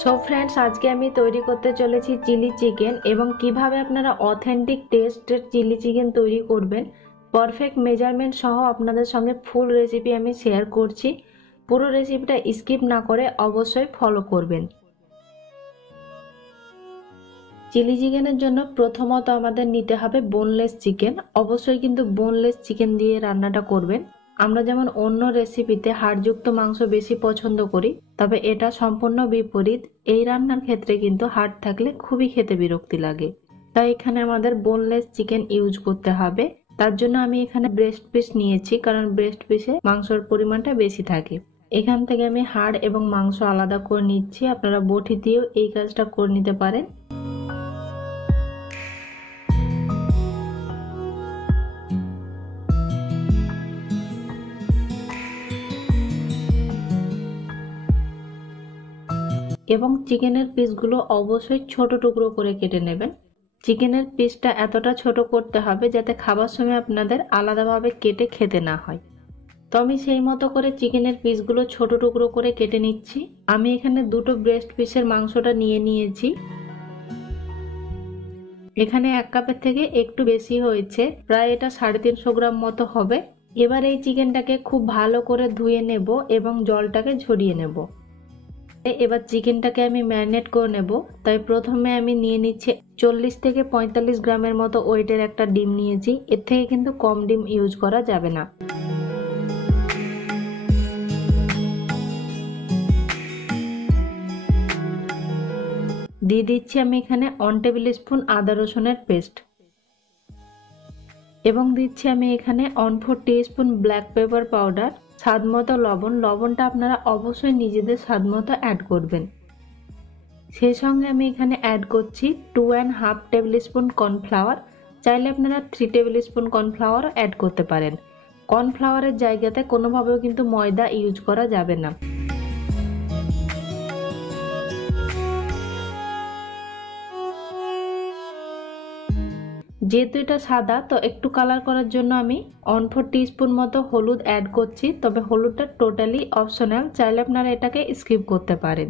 So friends, আজকে আমি তৈরি করতে চলেছি চিলি চিকেন এবং কিভাবে আপনারা অথেন্টিক টেস্টের চিলি চিকেন তৈরি করবেন পারফেক্ট মেজারমেন্ট সহ আপনাদের সঙ্গে ফুল রেসিপি আমি শেয়ার করছি। পুরো রেসিপিটা স্কিপ না করে অবশ্যই ফলো করবেন। চিলি চিকেনের জন্য প্রথমত আমাদের নিতে হবে বোনলেস চিকেন। অবশ্যই কিন্তু বোনলেস চিকেন দিয়ে রান্নাটা করবেন। আমরা যেমন অন্য রেসিপিতে হাড়যুক্ত মাংস বেশি পছন্দ করি, তবে এটা সম্পূর্ণ বিপরীত। এই রান্নার ক্ষেত্রে কিন্তু হাড় থাকলে খুবই খেতে বিরক্তি লাগে, তাই এখানে আমাদের বোনলেস চিকেন ইউজ করতে হবে। তার জন্য আমি এখানে ব্রেস্ট পিস নিয়েছি, কারণ ব্রেস্ট পিসে মাংসের পরিমাণটা বেশি থাকে। এখান থেকে আমি হাড় এবং মাংস আলাদা করে নিচ্ছি। আপনারা বটি দিয়েও এই কাজটা করে নিতে পারেন। এবং চিকেনের পিসগুলো অবশ্যই ছোট টুকরো করে কেটে নেবেন। চিকেনের পিসটা এতটা ছোট করতে হবে যাতে খাবার সময় আপনাদের আলাদাভাবে কেটে খেতে না হয়। তো আমি সেই মতো করে চিকেনের পিসগুলো ছোট টুকরো করে কেটে নিচ্ছি। আমি এখানে দুটো ব্রেস্ট পিসের মাংসটা নিয়ে নিয়েছি। এখানে 1 কাপের থেকে একটু বেশি হয়েছে, প্রায় এটা 350 গ্রাম মতো হবে। এবার এই চিকেনটাকে খুব ভালো করে ধুয়ে নেব এবং জলটাকে ঝরিয়ে নেব। এবার চিকেনটাকে আমি ম্যারিনেট করে নেব। তাই প্রথমে আমি নিয়ে নিচ্ছি 40 থেকে 45 গ্রামের মতো ওয়েটের একটা ডিম নিয়েছি। এর থেকে কিন্তু কম ডিম ইউজ করা যাবে না। দিয়ে দিচ্ছি আমি এখানে 1 টেবিল স্পুন আদা রসুনের পেস্ট এবং দিচ্ছি আমি এখানে 1/4 টিস্পুন ব্ল্যাক পেপার পাউডার, স্বাদ মতো লবণ। লবণটা আপনারা অবশ্যই নিজেদের স্বাদ মতো অ্যাড করবেন। সেই সঙ্গে আমি এখানে অ্যাড করছি 2.5 টেবিল স্পুন কর্নফ্লাওয়ার। চাইলে আপনারা 3 টেবিল স্পুন কর্নফ্লাওয়ার অ্যাড করতে পারেন। কর্নফ্লাওয়ারের জায়গাতে কোনোভাবেও কিন্তু ময়দা ইউজ করা যাবে না। যেহেতু এটা সাদা, তো একটু কালার করার জন্য আমি 1/4 টিস্পুন মতো হলুদ অ্যাড করছি। তবে হলুদটা টোটালি অপশনাল, চাইলে আপনারা এটাকে স্কিপ করতে পারেন।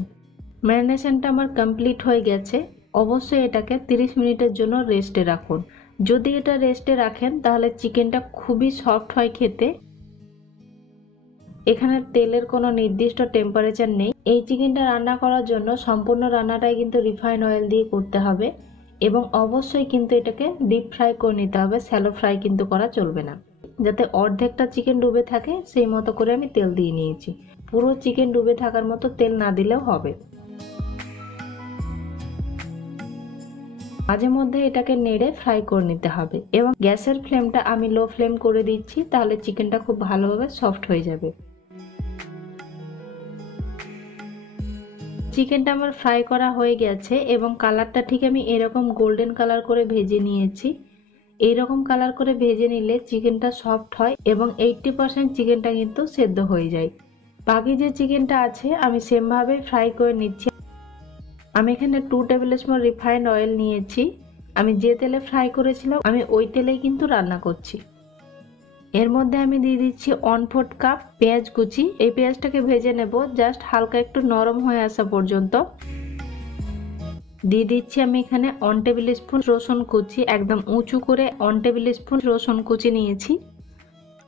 ম্যারিনেশনটা আমার কমপ্লিট হয়ে গেছে। অবশ্যই এটাকে 30 মিনিটের জন্য রেস্টে রাখুন। যদি এটা রেস্টে রাখেন তাহলে চিকেনটা খুবই সফট হয় খেতে। এখানে তেলের কোনো নির্দিষ্ট টেম্পারেচার নেই। এই চিকেনটা রান্না করার জন্য সম্পূর্ণ রান্নাটাই কিন্তু রিফাইন অয়েল দিয়ে করতে হবে এবং অবশ্যই কিন্তু এটাকে ডিপ ফ্রাই করে নিতে হবে। শ্যালো ফ্রাই কিন্তু করা চলবে না। যাতে অর্ধেকটা চিকেন ডুবে থাকে সেই মতো করে আমি তেল দিয়ে নিয়েছি। পুরো চিকেন ডুবে থাকার মতো তেল না দিলেও হবে। মাঝে মধ্যে এটাকে নেড়ে ফ্রাই করে নিতে হবে এবং গ্যাসের ফ্লেমটা আমি লো ফ্লেম করে দিচ্ছি, তাহলে চিকেনটা খুব ভালোভাবে সফট হয়ে যাবে। চিকেনটা আমার ফ্রাই করা হয়ে গেছে এবং কালারটা ঠিক আমি এরকম গোল্ডেন কালার করে ভেজে নিয়েছি। এইরকম কালার করে ভেজে নিলে চিকেনটা সফট হয় এবং 80% চিকেনটা কিন্তু সেদ্ধ হয়ে যায়। বাকি যে চিকেনটা আছে আমি সেমভাবে ফ্রাই করে নিচ্ছি। আমি এখানে 2 টেবিল স্পুন রিফাইন্ড অয়েল নিয়েছি। আমি যে তেলে ফ্রাই করেছিলাম আমি ওই তেলেই কিন্তু রান্না করছি। এর মধ্যে আমি দিয়ে দিচ্ছি 1/4 কাপ পেঁয়াজ কুচি। এই পেঁয়াজটাকে ভেজে নেব জাস্ট হালকা একটু নরম হয়ে আসা পর্যন্ত। দিয়ে দিচ্ছি আমি এখানে 1 টেবিল স্পুন রসুন কুচি। একদম উঁচু করে 1 টেবিল স্পুন রসুন কুচি নিয়েছি।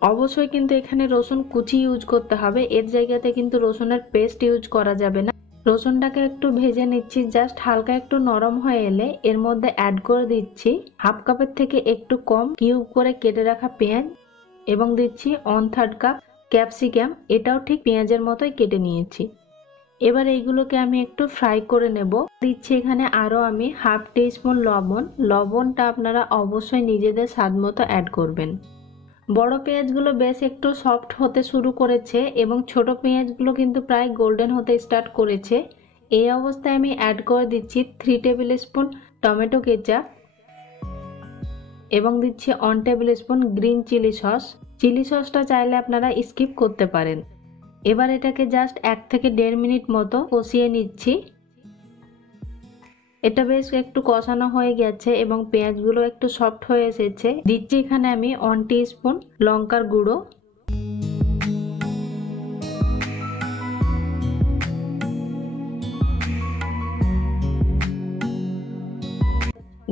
অবশ্যই কিন্তু এখানে রসুন কুচি ইউজ করতে হবে, এর জায়গাতে কিন্তু রসুনের পেস্ট ইউজ করা যাবে না। রসুনটাকে একটু ভেজে নিচ্ছি। জাস্ট হালকা একটু নরম হয়ে এলে এর মধ্যে অ্যাড করে দিচ্ছি 1/2 কাপের থেকে একটু কম কিউব করে কেটে রাখা পেঁয়াজ এবং দিচ্ছি 1/3 কাপ ক্যাপসিকাম। এটাও ঠিক পেঁয়াজের মতোই কেটে নিয়েছি। এবার এইগুলোকে আমি একটু ফ্রাই করে নেব। দিচ্ছি এখানে আরো আমি 1/2 টিস্পুন লবণ। লবণটা আপনারা অবশ্যই নিজেদের স্বাদ মতো অ্যাড করবেন। বড় পেঁয়াজগুলো বেশ একটু সফট হতে শুরু করেছে এবং ছোট পেঁয়াজগুলো কিন্তু প্রায় গোল্ডেন হতে স্টার্ট করেছে। এই অবস্থায় আমি অ্যাড করে দিচ্ছি 3 টেবিল স্পুন টমেটো কেচাপ এবং দিচ্ছি 1 tablespoon green chilli sauce. Chilli সসটা চাইলে আপনারা স্কিপ করতে পারেন। এবার এটাকে জাস্ট 1 থেকে 1.5 মিনিট মতো কষিয়ে নিচ্ছি। এটা বেশ একটু কষানো হয়ে গেছে এবং পেঁয়াজগুলো একটু সফট হয়ে এসেছে। দিচ্ছি এখানে আমি 1 টিস্পুন লঙ্কার গুঁড়ো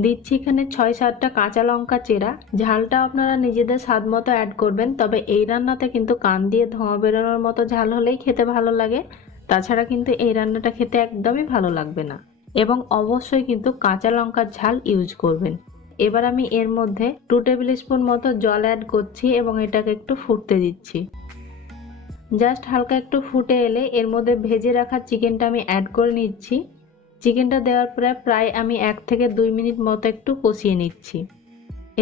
দিচ্ছি এখানে 6-7টা কাঁচা লঙ্কা চেরা। ঝালটা আপনারা নিজেদের স্বাদ মতো অ্যাড করবেন, তবে এই রান্নাতে কিন্তু কান দিয়ে ধোঁয়া বেরোনোর মতো ঝাল হলেই খেতে ভালো লাগে, তাছাড়া কিন্তু এই রান্নাটা খেতে একদমই ভালো লাগবে না। এবং অবশ্যই কিন্তু কাঁচা লঙ্কার ঝাল ইউজ করবেন। এবার আমি এর মধ্যে 2 টেবিল স্পুন মতো জল অ্যাড করছি এবং এটাকে একটু ফুটতে দিচ্ছি। জাস্ট হালকা একটু ফুটে এলে এর মধ্যে ভেজে রাখা চিকেনটা আমি অ্যাড করে নিচ্ছি। চিকেনটা দেওয়ার পরে প্রায় আমি 1 থেকে 2 মিনিট মতো একটু কষিয়ে নিচ্ছি।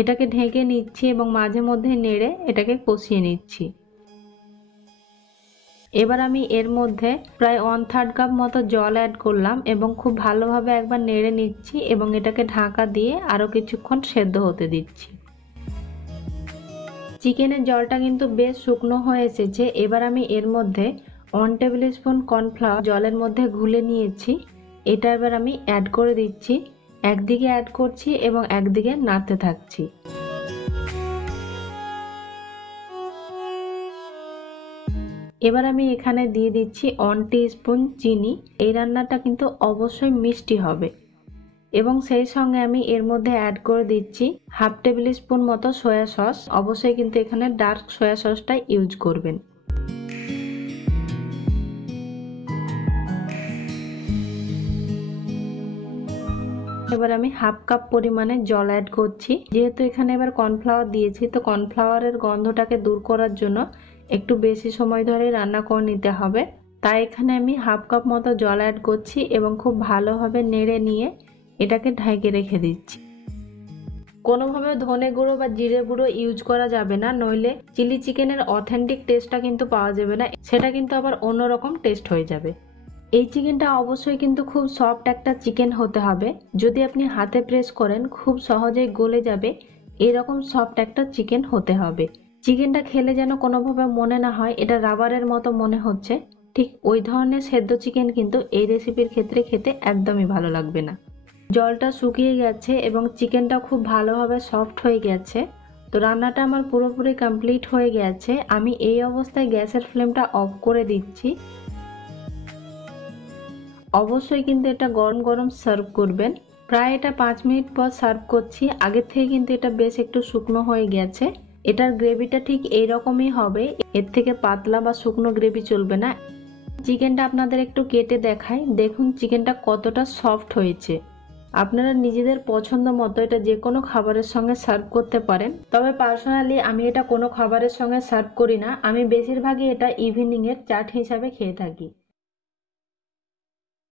এটাকে ঢেকে নিচ্ছি এবং মাঝে মধ্যে নেড়ে এটাকে কষিয়ে নিচ্ছি। এবার আমি এর মধ্যে প্রায় 1/3 কাপ মতো জল অ্যাড করলাম এবং খুব ভালোভাবে একবার নেড়ে নিচ্ছি এবং এটাকে ঢাকা দিয়ে আরও কিছুক্ষণ সেদ্ধ হতে দিচ্ছি। চিকেনের জলটা কিন্তু বেশ শুকনো হয়ে এসেছে। এবার আমি এর মধ্যে 1 টেবিল স্পুন কর্নফ্লাওয়ার জলের মধ্যে গুলে নিয়েছি, এটা এবার আমি অ্যাড করে দিচ্ছি। একদিকে অ্যাড করছি এবং একদিকে নাড়তে থাকছি। এবার আমি এখানে দিয়ে দিচ্ছি 1 টিস্পুন চিনি। এই রান্নাটা কিন্তু অবশ্যই মিষ্টি হবে। এবং সেই সঙ্গে আমি এর মধ্যে অ্যাড করে দিচ্ছি 1/2 টেবিল স্পুন মতো সয়া সস। অবশ্যই কিন্তু এখানে ডার্ক সয়া সসটা ইউজ করবেন। এবার আমি 1/2 কাপ পরিমাণে জল অ্যাড করছি। যেহেতু এখানে এবার কর্নফ্লাওয়ার দিয়েছি, তো কর্নফ্লাওয়ারের গন্ধটাকে দূর করার জন্য একটু বেশি সময় ধরে রান্না করে নিতে হবে। তাই এখানে আমি 1/2 কাপ মতো জল অ্যাড করছি এবং খুব ভালোভাবে নেড়ে নিয়ে এটাকে ঢেকে রেখে দিচ্ছি। কোনোভাবে ধনে গুঁড়ো বা জিরে গুঁড়ো ইউজ করা যাবে না, নইলে চিলি চিকেনের অথেন্টিক টেস্টটা কিন্তু পাওয়া যাবে না, সেটা কিন্তু আবার অন্যরকম টেস্ট হয়ে যাবে। এই চিকেনটা অবশ্যই কিন্তু খুব সফট একটা চিকেন হতে হবে। যদি আপনি হাতে প্রেস করেন খুব সহজেই গলে যাবে, এরকম সফট একটা চিকেন হতে হবে। চিকেনটা খেলে যেন কোনোভাবে মনে না হয় এটা রাবারের মতো মনে হচ্ছে, ঠিক ওই ধরনের সেদ্ধ চিকেন কিন্তু এই রেসিপির ক্ষেত্রে খেতে একদমই ভালো লাগবে না। জলটা শুকিয়ে গেছে এবং চিকেনটা খুব ভালোভাবে সফট হয়ে গেছে। তো রান্নাটা আমার পুরোপুরি কমপ্লিট হয়ে গেছে। আমি এই অবস্থায় গ্যাসের ফ্লেমটা অফ করে দিচ্ছি। অবশ্যই কিন্তু এটা গরম গরম সার্ভ করবেন। প্রায় এটা 5 মিনিট পর সার্ভ করছি। আগের থেকে কিন্তু এটা বেশ একটু শুকনো হয়ে গেছে। এটার গ্রেভিটা ঠিক এইরকমই হবে, এর থেকে পাতলা বা শুকনো গ্রেভি চলবে না। চিকেনটা আপনাদের একটু কেটে দেখাই, দেখুন চিকেনটা কতটা সফট হয়েছে। আপনারা নিজেদের পছন্দ মতো এটা যে কোনো খাবারের সঙ্গে সার্ভ করতে পারেন, তবে পার্সোনালি আমি এটা কোনো খাবারের সঙ্গে সার্ভ করি না। আমি বেশিরভাগই এটা ইভিনিংয়ের চাট হিসাবে খেয়ে থাকি।